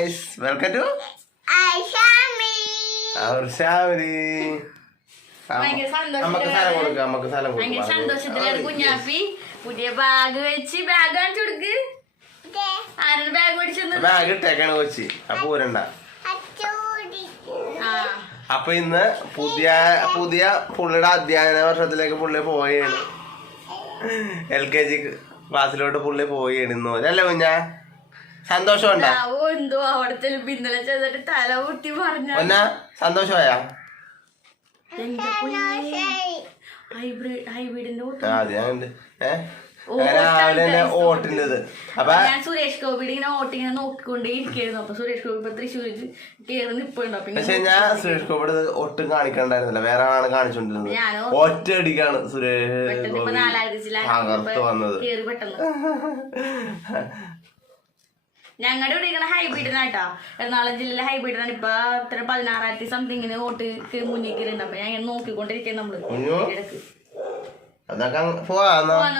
guys, welcome to our family. സന്തോഷത്തിലാണ് കുഞ്ഞാപ്പി പുതിയ bag വെച്ച് ബാഗ് കാണിച്ചു കൊടുക്ക്. ആരുടെ ബാഗ് മേടിച്ചത്? ബാഗ് ഇട്ടേക്കാണ് കൊച്ചി. അപ്പൊ ഊരണ്ട. അപ്പൊ ഇന്ന് പുതിയ പുള്ളിയുടെ അധ്യയന വർഷത്തിലേക്ക് പുള്ളി പോവുകയാണ്. LKG ക്ലാസ്സിലോട്ട് പുള്ളി പോവുകയാണ് ഇന്ന്. അല്ലേ കുഞ്ഞാ? സന്തോഷമുണ്ടോ? എന്തോ അവിടെ ചെലപ്പോ ഇന്നലെ ചെന്നിട്ട് തല പൊട്ടി പറഞ്ഞ സന്തോഷമായാ? രാവിലെ ഓട്ടിൻ്റെത്. അപ്പൊ ഞാൻ സുരേഷ് ഗോപിയുടെ ഇങ്ങനെ ഓട്ടിങ്ങനെ നോക്കിക്കൊണ്ടേ ഇരിക്കായിരുന്നു. അപ്പൊ സുരേഷ് ഗോപി ഇപ്പൊ തൃശ്ശൂർക്ക് കേറി നിപ്പുണ്ടോ? പക്ഷെ ഞാൻ സുരേഷ് ഗോപിയുടെ ഒട്ടും കാണിക്കണ്ടായിരുന്നില്ല, വേറെ ആളാണ് കാണിച്ചോണ്ടിരുന്നത്. ഒറ്റയടിക്കാണ് സുരേഷ് ഗോപി തകർത്ത് വന്നത്. ഞങ്ങളുടെ ഇവിടെ ഇരിക്കണ ഹൈബ്രിഡിനാട്ടോ, എറണാകുളം ജില്ലയിലെ ഹൈബ്രിഡിനാണ്. ഇപ്പൊ 16,000 സംതിങ്ങിന് വോട്ട് മുന്നിക്കുന്നുണ്ട്. അപ്പൊ ഞാൻ നോക്കിക്കൊണ്ടിരിക്കും. നമ്മള്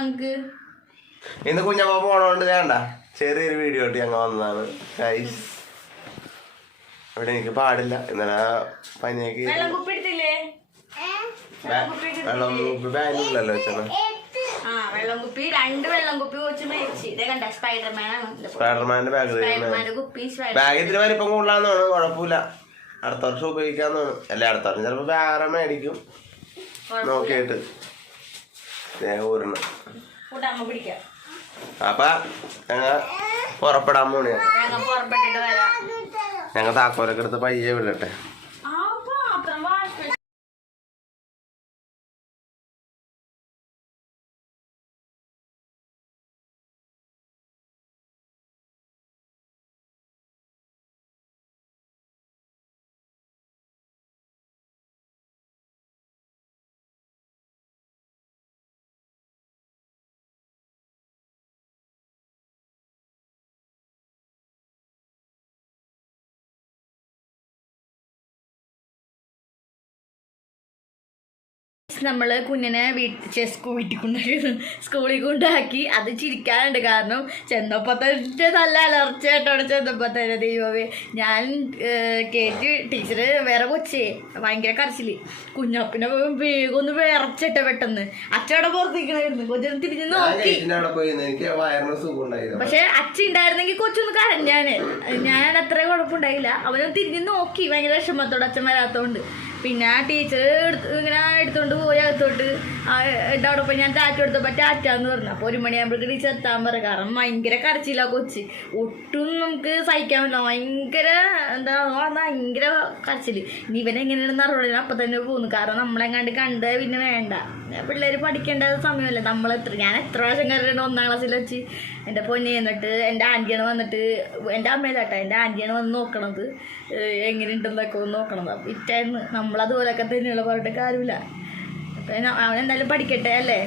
നമുക്ക് ഇന്ന് കുഞ്ഞമ്മ പോണോണ്ട് വേണ്ട ചെറിയൊരു വീഡിയോ ഇട്ട് ഞങ്ങൾ വന്നതാണ് ഗൈസ്. അവിടെ എനിക്ക് പാടില്ല, ഇന്നലെ പനിയൊക്കെ വെള്ളം കുപ്പി എടുത്തില്ലേ? വെള്ളം ബാനില്ലല്ലോ വെച്ചാൽ വെള്ളം കുപ്പി 2 വെള്ളം കുപ്പി വെച്ച് മേടിച്ച്. ഇതേ കണ്ട സ്പൈഡർമാന്റെ ബാഗ് ഇത്തിരി വലിപ്പം കൂടുതലാന്നാണ്. കുഴപ്പമില്ല, അടുത്ത വർഷം ഉപയോഗിക്കാന്നാണ്. അല്ലെ അടുത്ത വർഷം ചിലപ്പോ വേറെ മേടിക്കും നോക്കിയിട്ട് ഊരണം. അപ്പൊ ഞങ്ങ പുറപ്പെടാൻ പോണേ. ഞങ്ങൾ താക്കോലൊക്കെ എടുത്ത് പയ്യെ വിടട്ടെ. നമ്മള് കുഞ്ഞിനെ സ്കൂളിൽ കൊണ്ടാക്കി. അത് ചിരിക്കാനുണ്ട്, കാരണം ചെന്നപ്പോ തന്നെ നല്ല അലർച്ചയായിട്ടാണ് ചെന്നപ്പോ തന്നെ. ദൈവമേ, ഞാൻ കേട്ട് ടീച്ചറ് വേറെ കൊച്ചേ ഭയങ്കര കരച്ചില്. കുഞ്ഞപ്പിനെ വേഗം ഒന്ന് വിറച്ചിട്ട പെട്ടെന്ന്. അച്ഛടെ പുറത്തേക്കണായിരുന്നു. കൊച്ചൊന്ന് തിരിഞ്ഞ് നോക്കി. പക്ഷെ അച്ഛൻ ഉണ്ടായിരുന്നെങ്കിൽ കൊച്ചൊന്ന് കരഞ്ഞാന്. ഞാൻ അത്ര കുഴപ്പമുണ്ടായില്ല. അവനൊന്ന് തിരിഞ്ഞ് നോക്കി ഭയങ്കര വിഷമത്തോടെ, അച്ഛൻ വരാത്തോണ്ട്. പിന്നെ ആ ടീച്ചർ ഇങ്ങനെ എടുത്തോണ്ട് പോയി അകത്തോട്ട്. അവിടെ പോയി ഞാൻ ടാറ്റ കൊടുത്തപ്പോൾ ടാറ്റാന്ന് പറഞ്ഞു. അപ്പോൾ 1 മണിയാകുമ്പോഴേക്ക് ടീച്ചർ എത്താൻ പറയും. കാരണം ഭയങ്കര കരച്ചില്ല കൊച്ച്. ഒട്ടും നമുക്ക് സഹിക്കാൻ പറ്റില്ല. ഭയങ്കര കരച്ചില്. ഇനി ഇവനെങ്ങനെയാണെന്ന് അറിയില്ല. അപ്പം തന്നെ പോകുന്നു. കാരണം നമ്മളെങ്ങാണ്ട് കണ്ട് പിന്നെ വേണ്ട. പിള്ളേർ പഠിക്കേണ്ട സമയമല്ലേ. ഞാൻ എത്ര പ്രാവശ്യം കയറിയിട്ട് 1ാം ക്ലാസ്സിൽ വെച്ച് എൻ്റെ പൊന്നെ. എന്നിട്ട് എൻ്റെ ആൻറ്റിയാണ് വന്നിട്ട്, എൻ്റെ അമ്മയിലാട്ടോ, എൻ്റെ ആൻറ്റിയാണ് വന്ന് നോക്കണത് എങ്ങനെയുണ്ടെന്നൊക്കെ ഒന്ന് നോക്കണത്. അപ്പം ഇറ്റായിരുന്നു. നമ്മളതുപോലെയൊക്കെ തന്നെയുള്ള പറഞ്ഞിട്ട് കാര്യമില്ല. അപ്പം അവനെന്തായാലും പഠിക്കട്ടെ അല്ലേ?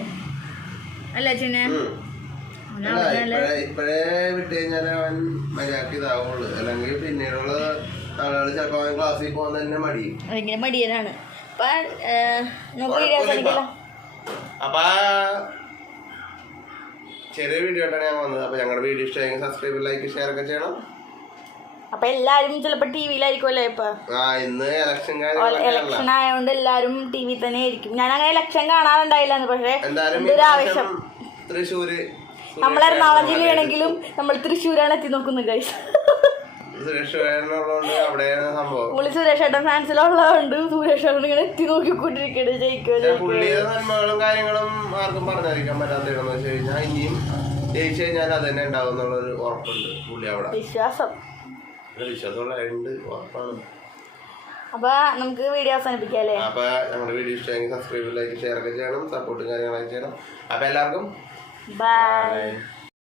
അല്ലേ അച്ഛനെ? ഇപ്പഴേ വിട്ട് കഴിഞ്ഞാൽ അവൻ മര്യാദ, അല്ലെങ്കിൽ പിന്നീടുള്ള നാളുകൾ ചിലപ്പോ അവൻ ക്ലാസ്സിൽ പോകാൻ തന്നെ ഭയങ്കര മടിയനാണ്. അപ്പൊ ചെറിയ വീഡിയോ ആയിട്ടാണ് ഞാൻ വന്നത്. അപ്പൊ ഞങ്ങളുടെ വീഡിയോ ഇഷ്ടമായെങ്കിൽ സബ്സ്ക്രൈബ്, ലൈക്ക്, ഷെയർ ഒക്കെ ചെയ്യണം. അപ്പൊ എല്ലാരും ചിലപ്പോ ടിവിയിലായിരിക്കുമല്ലേ? ഇപ്പൊ ഇന്ന് ഇലക്ഷൻ ആയതുകൊണ്ട് എല്ലാരും ടിവി തന്നെ ആയിരിക്കും. ഞാൻ അങ്ങനെ ഇലക്ഷൻ കാണാറുണ്ടായില്ലാന്ന്. പക്ഷെ എന്തൊരാവശ്യം, തൃശ്ശൂര് നമ്മൾ എറണാകുളം ജില്ലയാണെങ്കിലും നമ്മൾ തൃശ്ശൂരാണ് എത്തി നോക്കുന്നത് ഗൈസ്. സുരേഷേട്ടൻ ഫാൻസിലുള്ളതുകൊണ്ട് സുരേഷേട്ടൻ ഇങ്ങനെ എത്തി നോക്കിക്കൊണ്ടിരിക്കണേ. നന്മകളും കാര്യങ്ങളും ആർക്കും പറഞ്ഞറിയിക്കാൻ പറ്റാത്തതെന്ന് വെച്ച് കഴിഞ്ഞാൽ ഇനിയും ജയിച്ചു കഴിഞ്ഞാൽ അത് തന്നെ ഉണ്ടാവും എന്നുള്ളൊരു ഉറപ്പുണ്ട് പുള്ളി. അവിടെ വിശ്വാസമുണ്ട്, ഉറപ്പാണ്. അപ്പൊ നമുക്ക് വീഡിയോ അവസാനിപ്പിക്കാം അല്ലേ? അപ്പൊ ഞങ്ങളുടെ വീഡിയോ ഇഷ്ടമെങ്കിൽ സബ്സ്ക്രൈബ്, ലൈക്ക്, ഷെയർ ഒക്കെ ചെയ്യണം. സപ്പോർട്ടും കാര്യങ്ങളൊക്കെ ചെയ്യണം. അപ്പൊ എല്ലാവർക്കും ബൈ.